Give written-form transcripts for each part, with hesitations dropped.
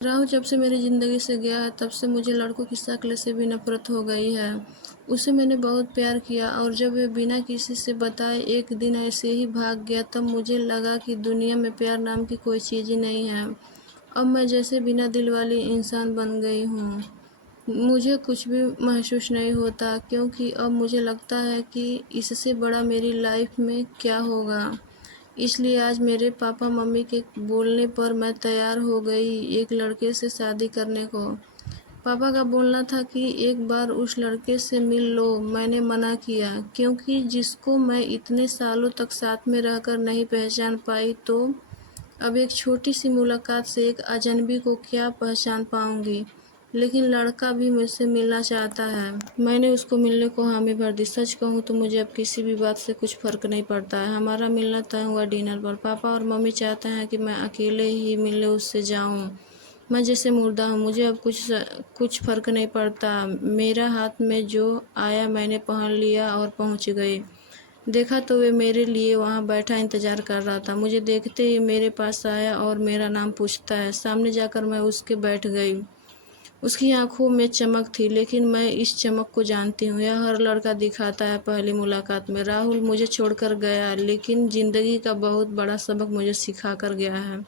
राहु जब से मेरी ज़िंदगी से गया है तब से मुझे लड़कों की शक्ल से भी नफ़रत हो गई है। उसे मैंने बहुत प्यार किया और जब वह बिना किसी से बताए एक दिन ऐसे ही भाग गया तब मुझे लगा कि दुनिया में प्यार नाम की कोई चीज़ ही नहीं है। अब मैं जैसे बिना दिल वाली इंसान बन गई हूँ। मुझे कुछ भी महसूस नहीं होता क्योंकि अब मुझे लगता है कि इससे बड़ा मेरी लाइफ में क्या होगा। इसलिए आज मेरे पापा मम्मी के बोलने पर मैं तैयार हो गई एक लड़के से शादी करने को। पापा का बोलना था कि एक बार उस लड़के से मिल लो। मैंने मना किया क्योंकि जिसको मैं इतने सालों तक साथ में रहकर नहीं पहचान पाई तो अब एक छोटी सी मुलाकात से एक अजनबी को क्या पहचान पाऊंगी। लेकिन लड़का भी मुझसे मिलना चाहता है। मैंने उसको मिलने को हामी भर दी। सच कहूँ तो मुझे अब किसी भी बात से कुछ फर्क नहीं पड़ता है। हमारा मिलना तय हुआ डिनर पर। पापा और मम्मी चाहते हैं कि मैं अकेले ही मिलने उससे जाऊँ। मैं जैसे मुर्दा हूँ। मुझे अब कुछ फर्क नहीं पड़ता। मेरा हाथ में जो आया मैंने पहन लिया और पहुँच गई। देखा तो वे मेरे लिए वहाँ बैठा इंतज़ार कर रहा था। मुझे देखते ही मेरे पास आया और मेरा नाम पूछता है। सामने जाकर मैं उसके बैठ गई। उसकी आंखों में चमक थी लेकिन मैं इस चमक को जानती हूँ। यह हर लड़का दिखाता है पहली मुलाकात में। राहुल मुझे छोड़कर गया लेकिन ज़िंदगी का बहुत बड़ा सबक मुझे सिखा कर गया है।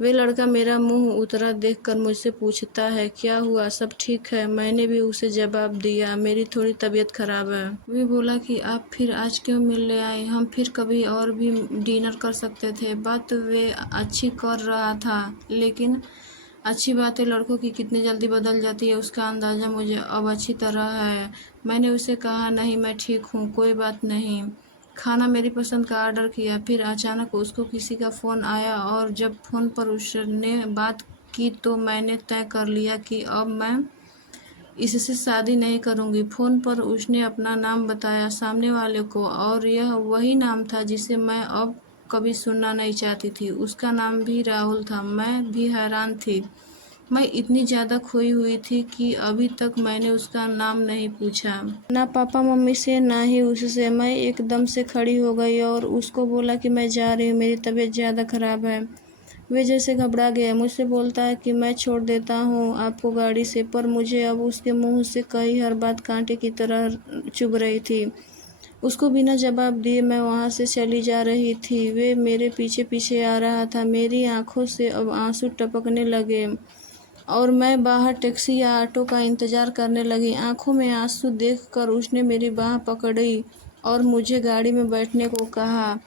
वे लड़का मेरा मुंह उतरा देखकर मुझसे पूछता है क्या हुआ, सब ठीक है। मैंने भी उसे जवाब दिया मेरी थोड़ी तबीयत खराब है। वे बोला कि आप फिर आज क्यों मिलने आए, हम फिर कभी और भी डिनर कर सकते थे। बात तो वे अच्छी कर रहा था लेकिन अच्छी बातें लड़कों की कितनी जल्दी बदल जाती है उसका अंदाज़ा मुझे अब अच्छी तरह है। मैंने उसे कहा नहीं मैं ठीक हूँ, कोई बात नहीं। खाना मेरी पसंद का ऑर्डर किया। फिर अचानक उसको किसी का फ़ोन आया और जब फ़ोन पर उसने बात की तो मैंने तय कर लिया कि अब मैं इससे शादी नहीं करूँगी। फ़ोन पर उसने अपना नाम बताया सामने वाले को और यह वही नाम था जिसे मैं अब कभी सुनना नहीं चाहती थी। उसका नाम भी राहुल था। मैं भी हैरान थी। मैं इतनी ज़्यादा खोई हुई थी कि अभी तक मैंने उसका नाम नहीं पूछा। ना पापा मम्मी से ना ही उससे। मैं एकदम से खड़ी हो गई और उसको बोला कि मैं जा रही हूँ, मेरी तबीयत ज़्यादा ख़राब है। वे जैसे घबरा गया। मुझसे बोलता है कि मैं छोड़ देता हूँ आपको गाड़ी से, पर मुझे अब उसके मुंह से कही हर बात कांटे की तरह चुभ रही थी। उसको बिना जवाब दिए मैं वहाँ से चली जा रही थी। वे मेरे पीछे पीछे आ रहा था। मेरी आंखों से अब आंसू टपकने लगे और मैं बाहर टैक्सी या ऑटो का इंतज़ार करने लगी। आंखों में आंसू देखकर उसने मेरी बाँह पकड़ी और मुझे गाड़ी में बैठने को कहा।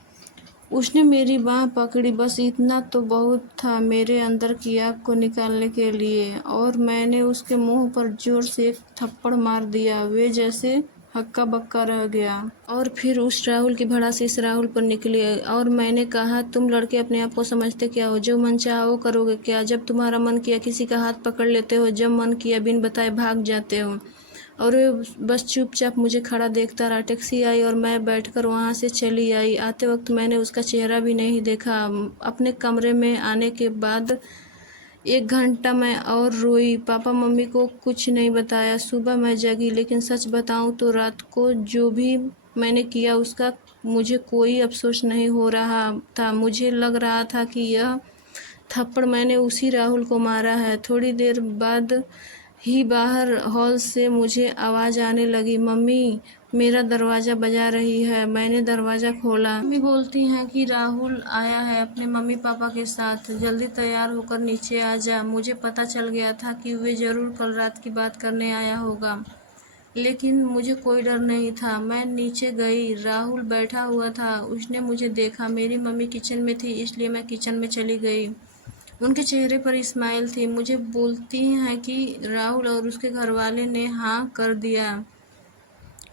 उसने मेरी बाँह पकड़ी, बस इतना तो बहुत था मेरे अंदर की आग को निकालने के लिए, और मैंने उसके मुंह पर जोर से एक थप्पड़ मार दिया। वे जैसे हक्का बक्का रह गया। और फिर उस राहुल की भड़ास इस राहुल पर निकली और मैंने कहा तुम लड़के अपने आप को समझते क्या हो, जो मन चाहा वो करोगे क्या? जब तुम्हारा मन किया किसी का हाथ पकड़ लेते हो, जब मन किया बिन बताए भाग जाते हो। और वे बस चुपचाप मुझे खड़ा देखता रहा। टैक्सी आई और मैं बैठकर वहाँ से चली आई। आते वक्त मैंने उसका चेहरा भी नहीं देखा। अपने कमरे में आने के बाद 1 घंटा मैं और रोई। पापा मम्मी को कुछ नहीं बताया। सुबह मैं जगी, लेकिन सच बताऊं तो रात को जो भी मैंने किया उसका मुझे कोई अफसोस नहीं हो रहा था। मुझे लग रहा था कि यह थप्पड़ मैंने उसी राहुल को मारा है। थोड़ी देर बाद ही बाहर हॉल से मुझे आवाज़ आने लगी, मम्मी मेरा दरवाज़ा बजा रही है। मैंने दरवाज़ा खोला। मम्मी बोलती हैं कि राहुल आया है अपने मम्मी पापा के साथ, जल्दी तैयार होकर नीचे आ जा। मुझे पता चल गया था कि वे ज़रूर कल रात की बात करने आया होगा, लेकिन मुझे कोई डर नहीं था। मैं नीचे गई। राहुल बैठा हुआ था। उसने मुझे देखा। मेरी मम्मी किचन में थी इसलिए मैं किचन में चली गई। उनके चेहरे पर स्माइल थी। मुझे बोलती हैं कि राहुल और उसके घरवाले ने हाँ कर दिया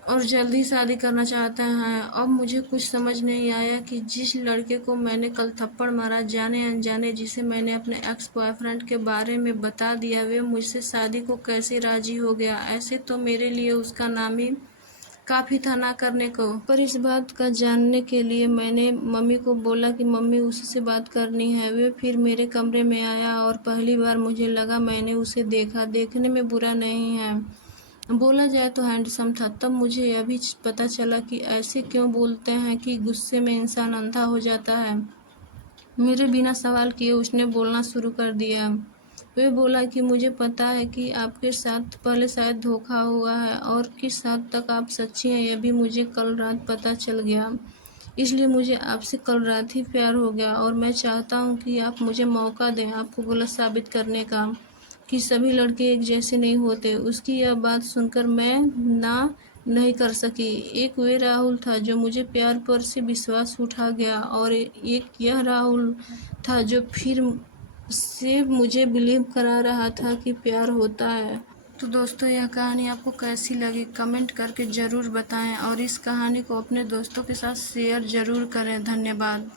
और जल्दी शादी करना चाहते हैं। अब मुझे कुछ समझ नहीं आया कि जिस लड़के को मैंने कल थप्पड़ मारा, जाने अनजाने, जिसे मैंने अपने एक्स बॉयफ्रेंड के बारे में बता दिया, वे मुझसे शादी को कैसे राजी हो गया। ऐसे तो मेरे लिए उसका नाम ही काफ़ी था ना करने को। पर इस बात का जानने के लिए मैंने मम्मी को बोला कि मम्मी उसी से बात करनी है। वे फिर मेरे कमरे में आया और पहली बार मुझे लगा मैंने उसे देखा। देखने में बुरा नहीं है, बोला जाए तो हैंडसम था। तब मुझे यह भी पता चला कि ऐसे क्यों बोलते हैं कि गुस्से में इंसान अंधा हो जाता है। मेरे बिना सवाल किए उसने बोलना शुरू कर दिया। वे बोला कि मुझे पता है कि आपके साथ पहले शायद धोखा हुआ है और किस हद तक आप सच्ची हैं यह भी मुझे कल रात पता चल गया। इसलिए मुझे आपसे कल रात ही प्यार हो गया और मैं चाहता हूँ कि आप मुझे मौका दें आपको गलत साबित करने का कि सभी लड़के एक जैसे नहीं होते। उसकी यह बात सुनकर मैं ना नहीं कर सकी। एक वे राहुल था जो मुझे प्यार पर से विश्वास उठा गया और एक यह राहुल था जो फिर से मुझे बिलीव करा रहा था कि प्यार होता है। तो दोस्तों यह कहानी आपको कैसी लगी कमेंट करके ज़रूर बताएं और इस कहानी को अपने दोस्तों के साथ शेयर ज़रूर करें। धन्यवाद।